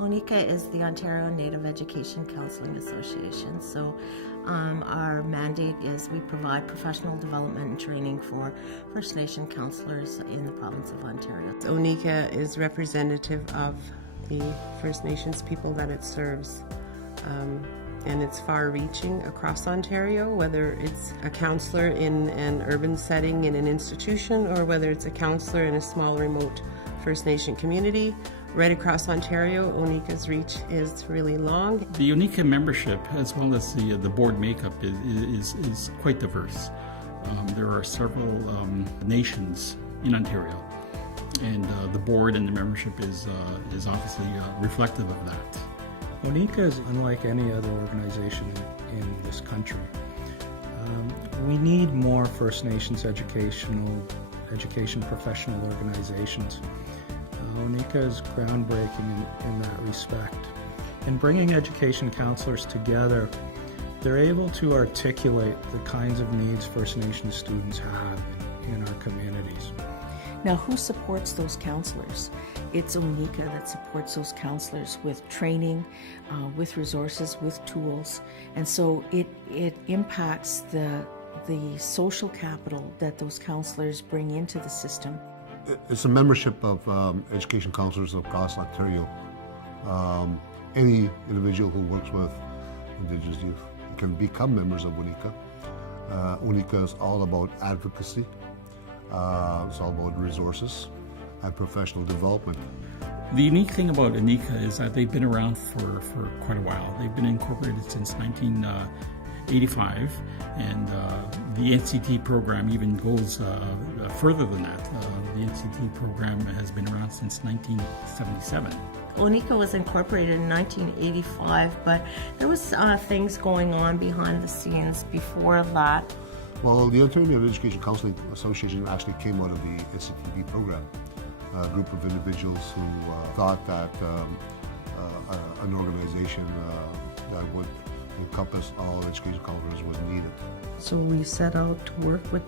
ONECA is the Ontario Native Education Counselling Association. So our mandate is we provide professional development and training for First Nation counsellors in the province of Ontario. ONIKEA is representative of the First Nations people that it serves. And it's far-reaching across Ontario, whether it's a counsellor in an urban setting in an institution or whether it's a counsellor in a small remote First Nation community. Right across Ontario, ONIKEA's reach is really long. The ONIKEA membership, as well as the board makeup, is quite diverse. There are several nations in Ontario, and the board and the membership is obviously reflective of that. ONIKEA is unlike any other organization in this country. We need more First Nations education professional organizations. ONIKEA is groundbreaking in that respect. In bringing education counselors together, they're able to articulate the kinds of needs First Nations students have in our communities. Now, who supports those counselors? It's ONIKEA that supports those counselors with training, with resources, with tools. And so it impacts the social capital that those counselors bring into the system. It's a membership of education counselors across Ontario. Any individual who works with Indigenous youth can become members of ONIKEA. ONIKEA is all about advocacy. It's all about resources and professional development. The unique thing about ONIKEA is that they've been around for quite a while. They've been incorporated since 1985, and the NCT program even goes further than that. The NCT program has been around since 1977. ONIKEA was incorporated in 1985, but there was things going on behind the scenes before that. Well, the Ontario Education Counselling Association actually came out of the NCTP program. A group of individuals who thought that an organization that would encompass all education counselors was needed. So we set out to work with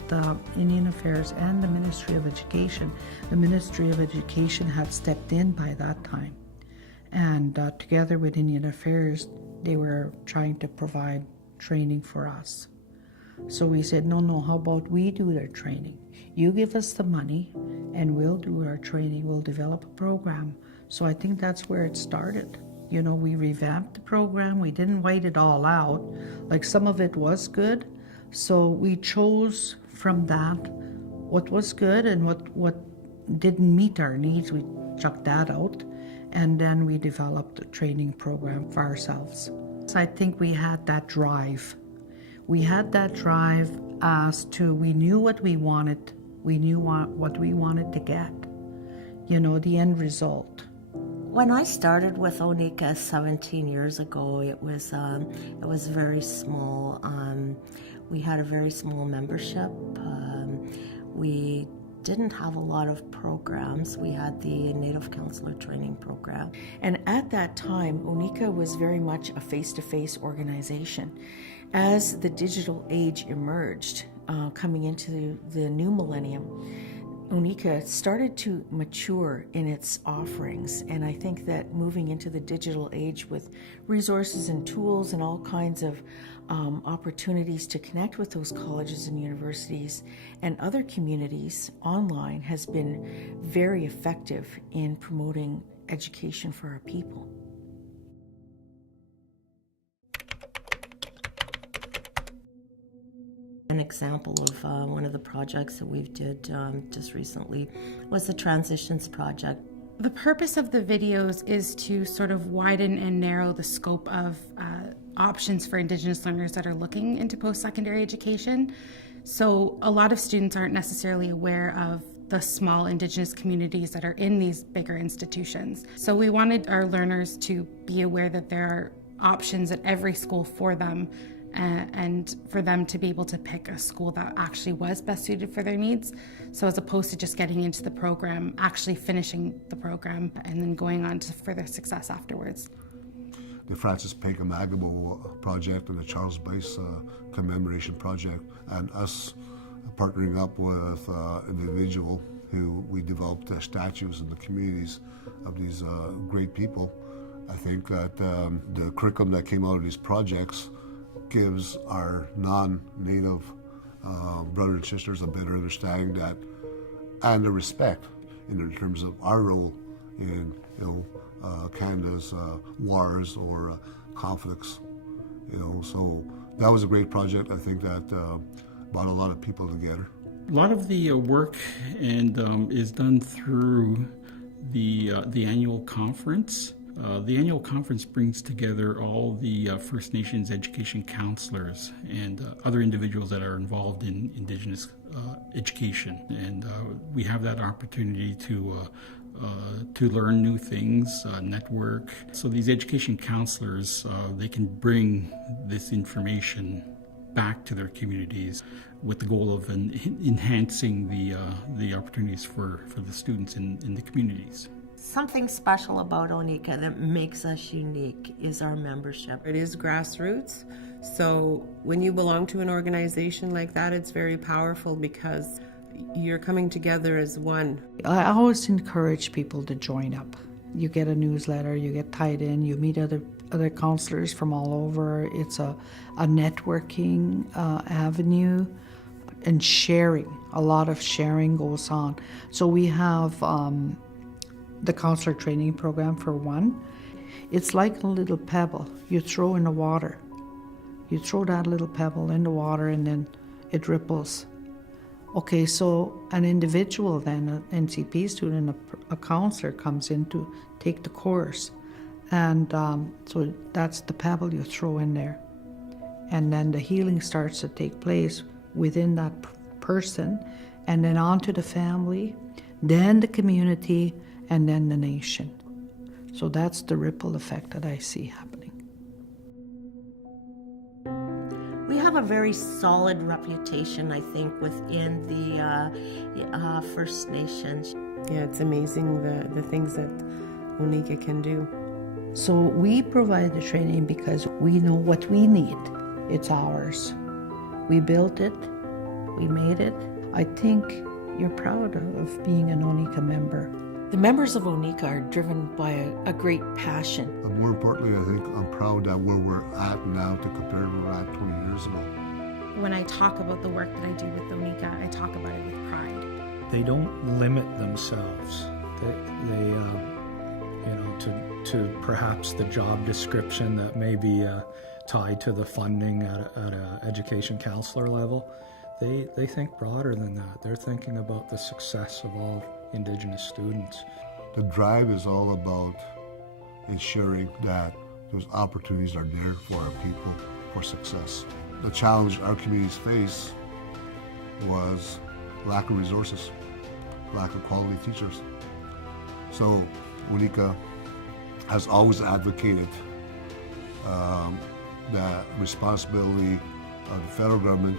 Indian Affairs and the Ministry of Education. The Ministry of Education had stepped in by that time. And together with Indian Affairs, they were trying to provide training for us. So we said, no, how about we do their training? You give us the money and we'll do our training. We'll develop a program. So I think that's where it started. You know, we revamped the program. We didn't write it all out. Like, some of it was good. So we chose from that what was good and what didn't meet our needs. We chucked that out. And then we developed a training program for ourselves. So I think we had that drive. We had that drive as to, we knew what we wanted. We knew what we wanted to get, you know, the end result. When I started with ONIKEA 17 years ago, it was very small. We had a very small membership. We didn't have a lot of programs. We had the Native Counselor Training Program. And at that time, ONIKEA was very much a face-to-face organization. As the digital age emerged, coming into the new millennium, ONIKEA started to mature in its offerings, and I think that moving into the digital age with resources and tools and all kinds of opportunities to connect with those colleges and universities and other communities online has been very effective in promoting education for our people. An example of one of the projects that we've did just recently was the Transitions Project. The purpose of the videos is to sort of widen and narrow the scope of options for Indigenous learners that are looking into post-secondary education. So a lot of students aren't necessarily aware of the small Indigenous communities that are in these bigger institutions. So we wanted our learners to be aware that there are options at every school for them, and for them to be able to pick a school that actually was best suited for their needs. So as opposed to just getting into the program, actually finishing the program and then going on to further success afterwards. The Francis Peckham Agamo project and the Charles Bice commemoration project, and us partnering up with an individual who we developed statues in the communities of these great people I think that the curriculum that came out of these projects gives our non-native brothers and sisters a better understanding that, and the respect in terms of our role in Canada's wars or conflicts. So that was a great project. I think that brought a lot of people together. A lot of the work and is done through the annual conference. The annual conference brings together all the First Nations education counselors and other individuals that are involved in Indigenous education, and we have that opportunity to learn new things, network. So these education counselors, they can bring this information back to their communities with the goal of enhancing the opportunities for the students in the communities. Something special about ONIKEA that makes us unique is our membership. It is grassroots, so when you belong to an organization like that, it's very powerful because you're coming together as one. I always encourage people to join up. You get a newsletter, you get tied in, you meet other counselors from all over. It's a networking avenue, and sharing. A lot of sharing goes on. So we have the counselor training program for one. It's like a little pebble you throw in the water. You throw that little pebble in the water and then it ripples. Okay, so an individual then, an NCP student, a counselor comes in to take the course. And so that's the pebble you throw in there. And then the healing starts to take place within that person, and then on to the family, then the community, and then the nation. So that's the ripple effect that I see happening. We have a very solid reputation, I think, within the First Nations. Yeah, it's amazing the things that ONIKEA can do. So we provide the training because we know what we need. It's ours. We built it. We made it. I think you're proud of being an ONIKEA member. The members of ONIKEA are driven by a great passion. But more importantly, I think I'm proud that where we're at now to compare to where we were at 20 years ago. When I talk about the work that I do with ONIKEA, I talk about it with pride. They don't limit themselves. They to perhaps the job description that may be tied to the funding at an education counselor level. They think broader than that. They're thinking about the success of all Indigenous students. The drive is all about ensuring that those opportunities are there for our people for success. The challenge our communities face was lack of resources, lack of quality teachers. So ONIKEA has always advocated the responsibility of the federal government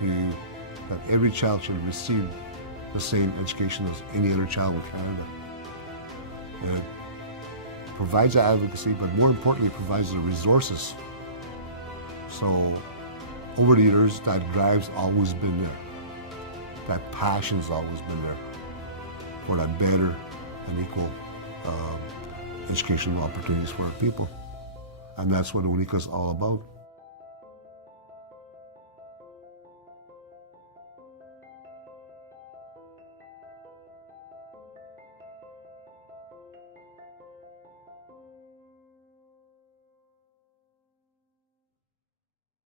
that every child should receive the same education as any other child in Canada. It provides advocacy, but more importantly, provides the resources. So over the years, that drive's always been there. That passion's always been there for that better and equal educational opportunities for our people. And that's what ONIKEA is all about.